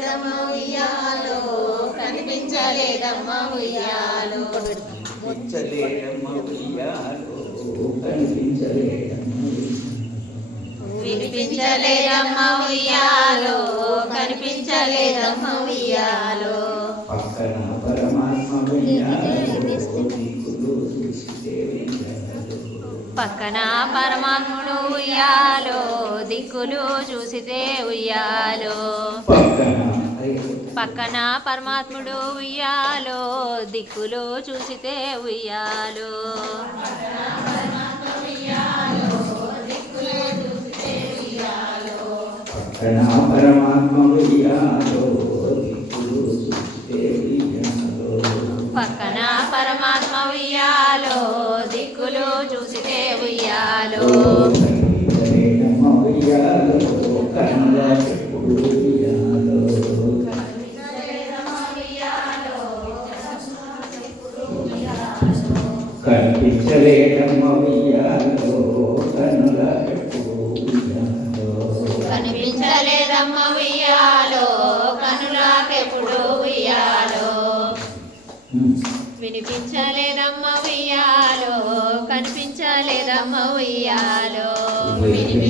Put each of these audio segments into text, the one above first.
కనిపించలేదమ్మా ఉయ్యాలో. కనిపించలేదమ్మా ఉయ్యాలో వినిపించలేదమ్మా ఉయ్యాలో కనిపించలేదమ్మా ఉయ్యాలో. పక్కన పక్కన పరమాత్ముడు ఉయ్యాలో దిక్కులు చూసితే ఉయ్యాలో. పక్కన పక్కన పరమాత్ముడు ఉయ్యాలో దిక్కులు చూసితే ఉయ్యాలో. పక్కన పరమాత్మ ఉయ్యాలో దిక్కులు చూసితే ఉయ్యాలో.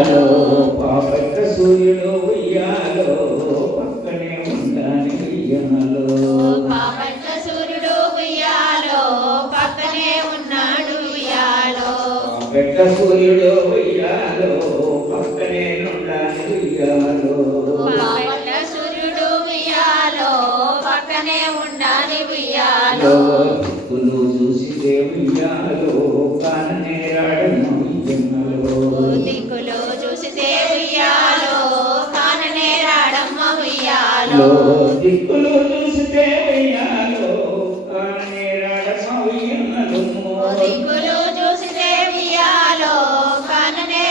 ఉయ్యాలో ఆ పెద్ద సూర్యుడు ఉయ్యాలో పక్కనే ఉండని ఉయ్యనలో పెద్ద చూసి ఉయ్యాలో వెయ్యాలో దిక్కులు చూస్తే వెయ్యాలో కాని దిక్కులు చూస్తే వెయ్యాలో కాననే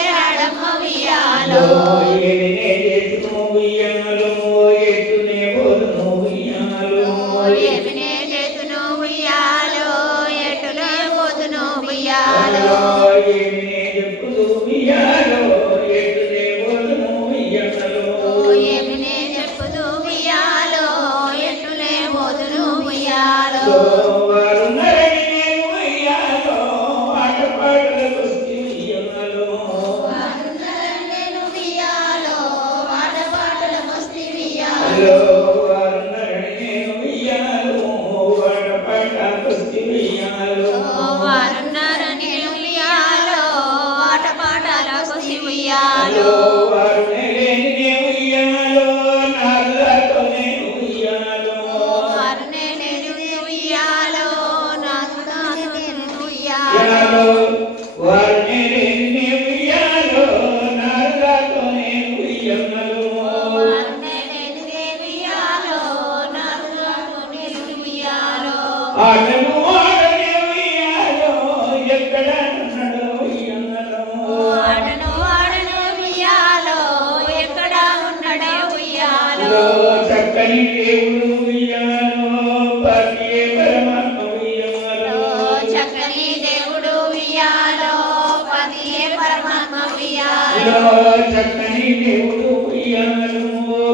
చక్కని దేవుడు ఉయ్యనలు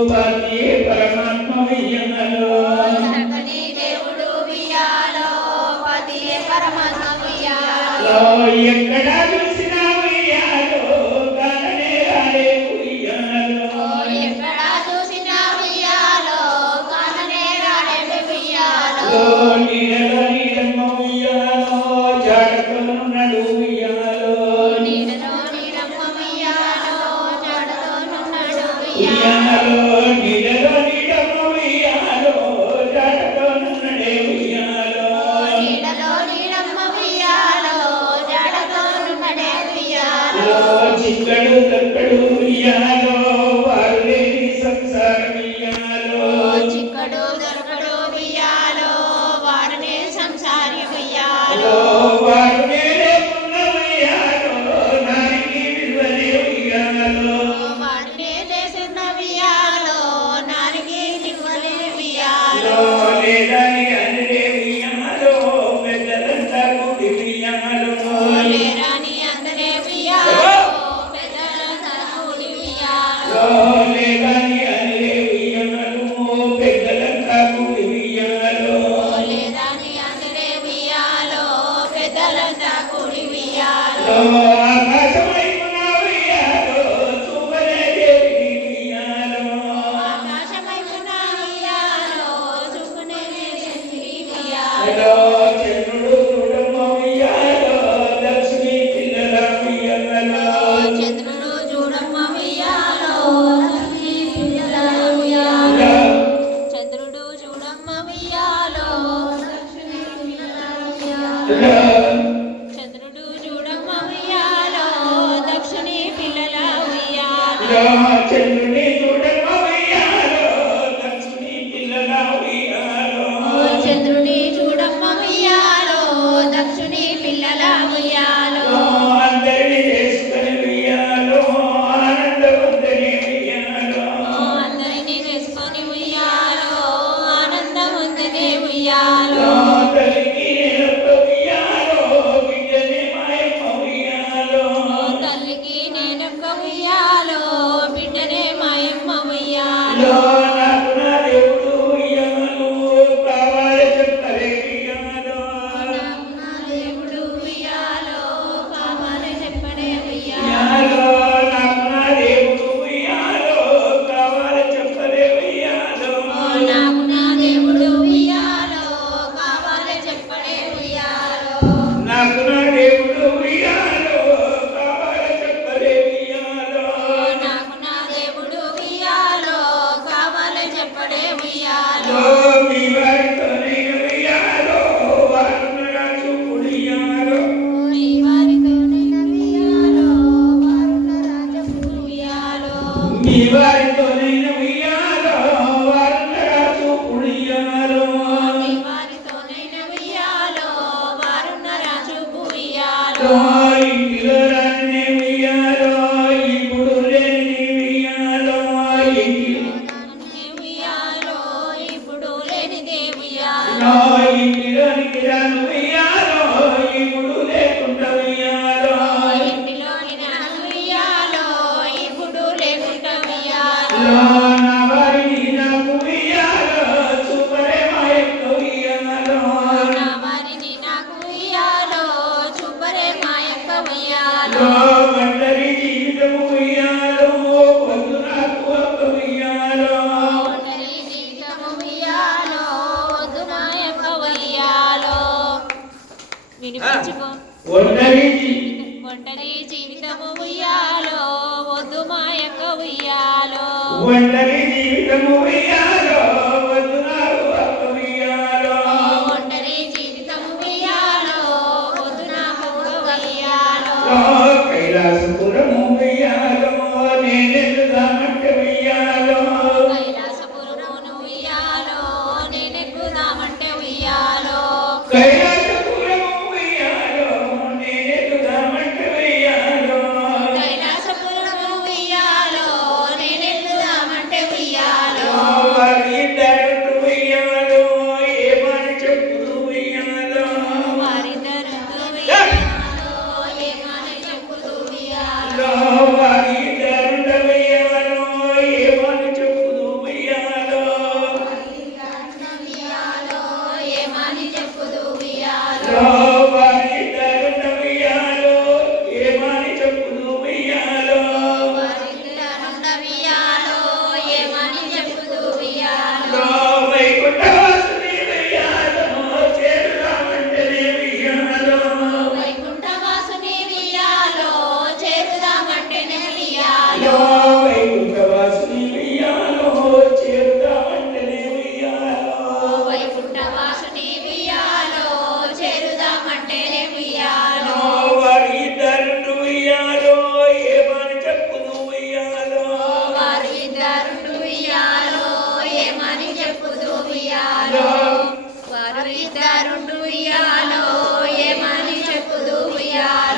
పతి పరమాత్మ ఉయ్యనలు. ఎక్కడా చిక్కడు తక్కడు యాగం ఉయ్యాలో Hallelujah.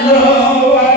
Oh.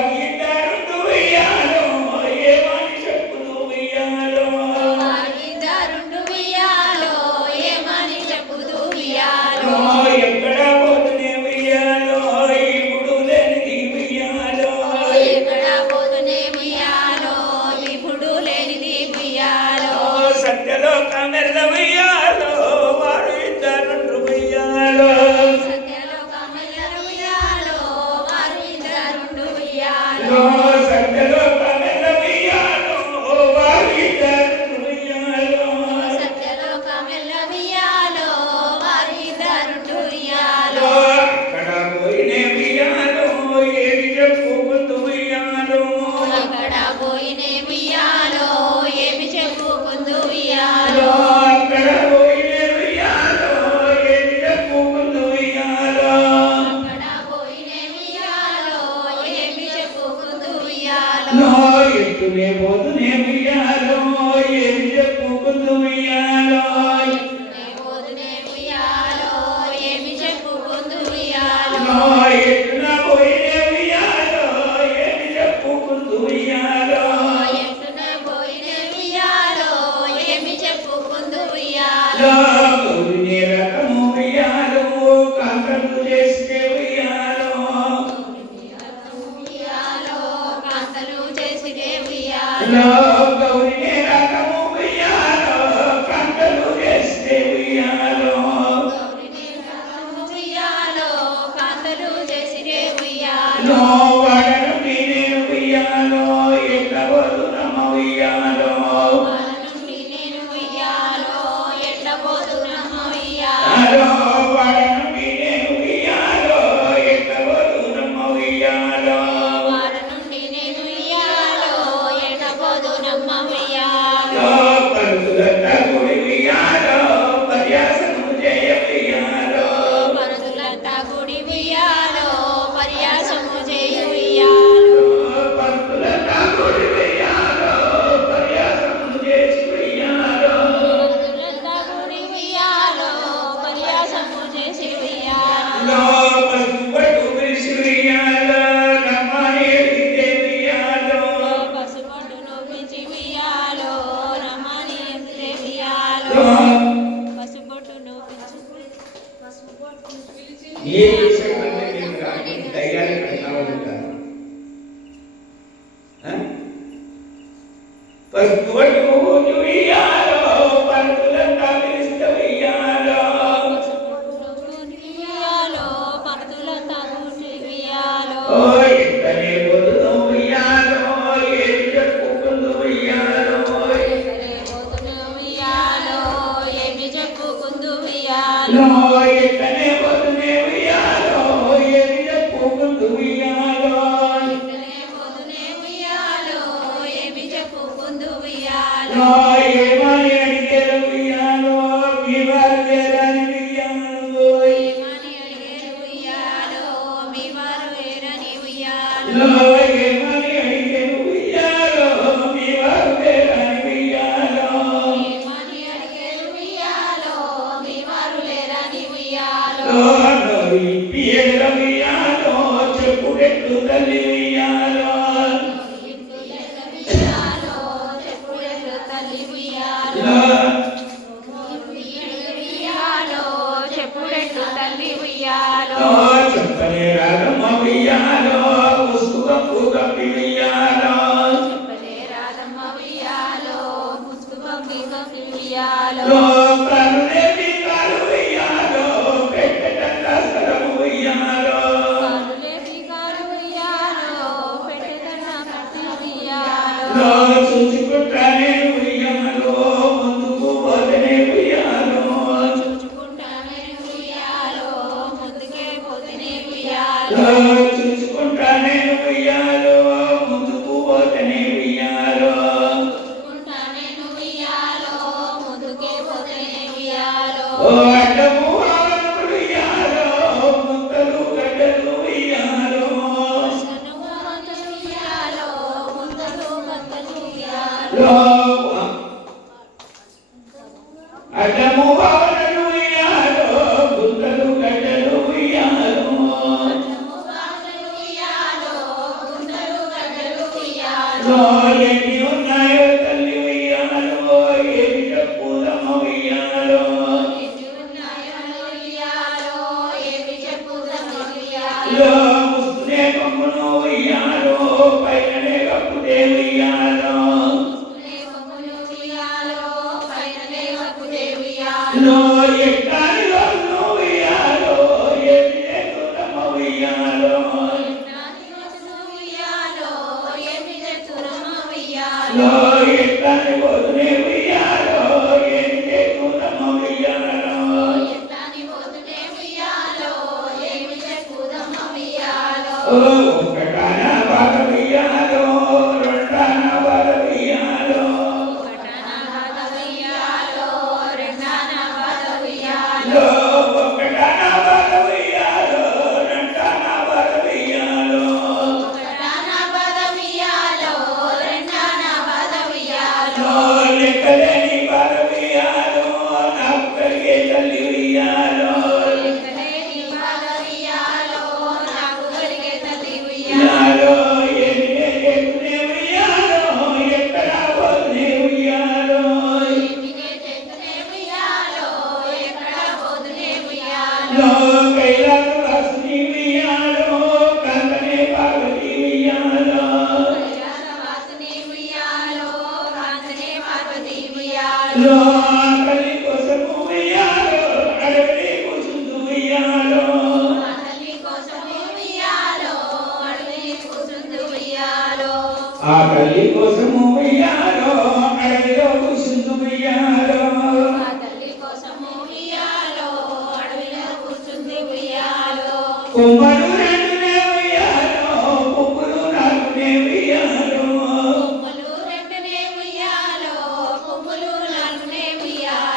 పసుపట్టు ఉయ్యాలో ఉయ్యాలో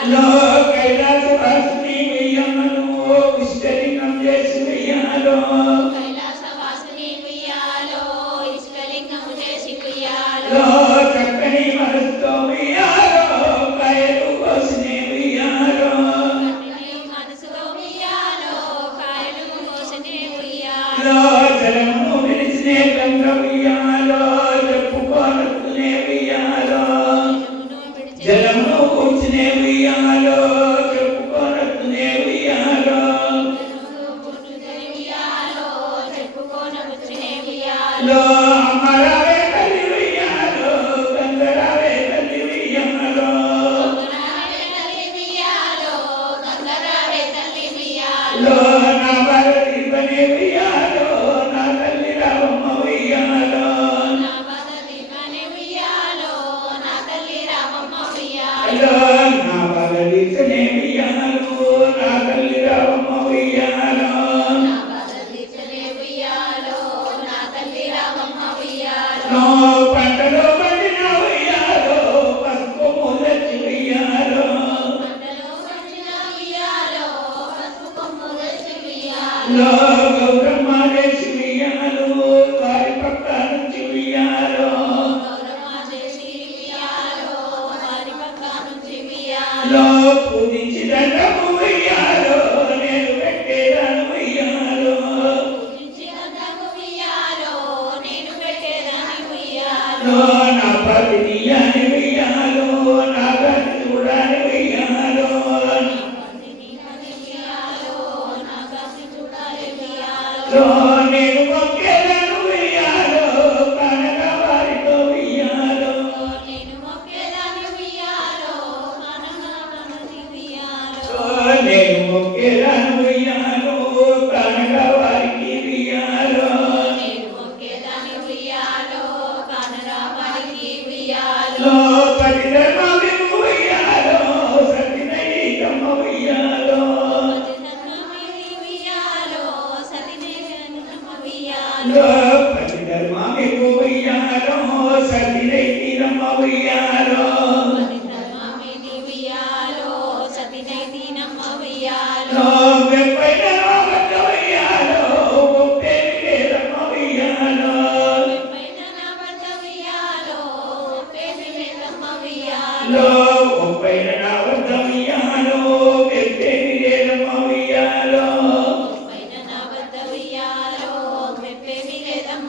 ఉయ్యాలో లో కైలాసవాసుని ఉయ్యాలో విస్తరింగం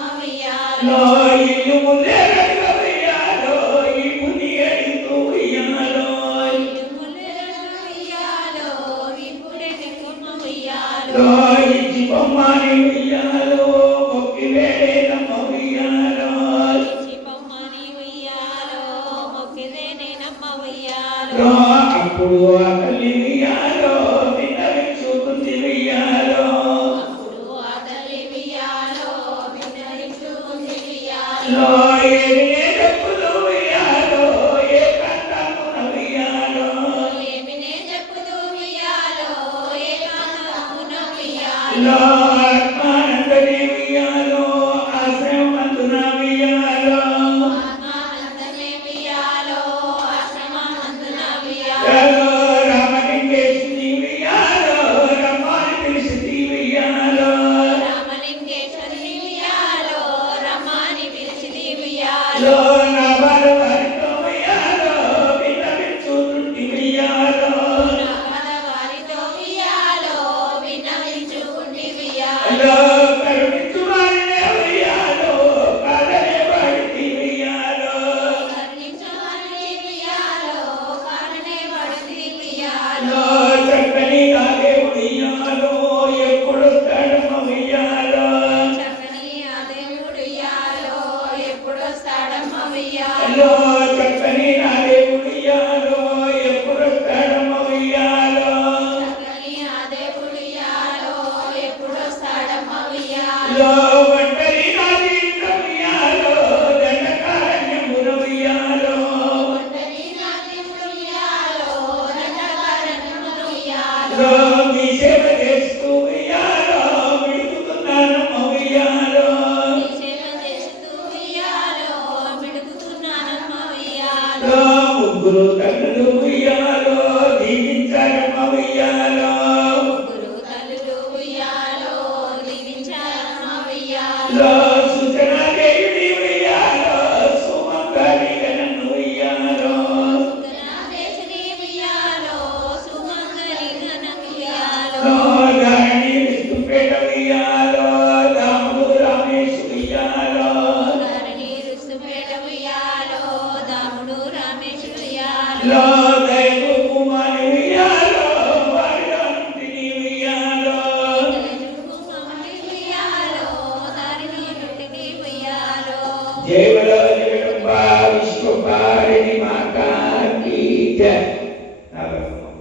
నా లో ఉయ్యాలో ఇల్లు